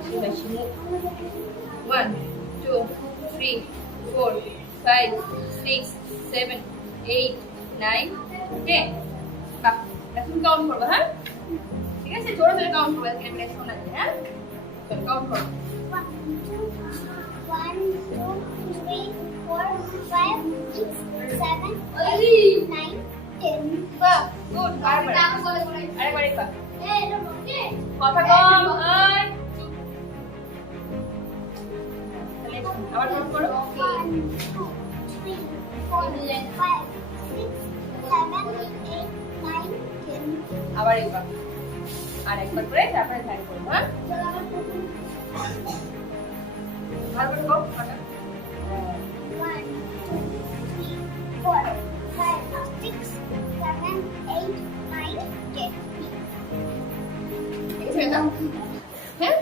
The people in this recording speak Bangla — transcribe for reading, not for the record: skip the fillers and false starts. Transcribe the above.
হাসি মুখ 1 2 3 4 5 6 7 8 9 10 এখন কাউন্ট করবো হ্যাঁ ঠিক আছে জোরে জোরে কাউন্ট করবো ক্যামেরা শোনা যায় হ্যাঁ চল কাউন্ট করো 1 2 3 4 5 6 7 8 9 10 বাহ গুড আরেকবার আরেকবার কথা কম আর চুপ তাহলে আবার কাউন্ট করো 1 2 3 4 5 6 7 8 9 10 আবার একবার আরেকবার করে তারপরে ধ্যান করবো হ্যাঁ ভালো করে কও কথা 1 2 3 4 5 6 7 8 9 10 ছেড়ে দাও হ্যাঁ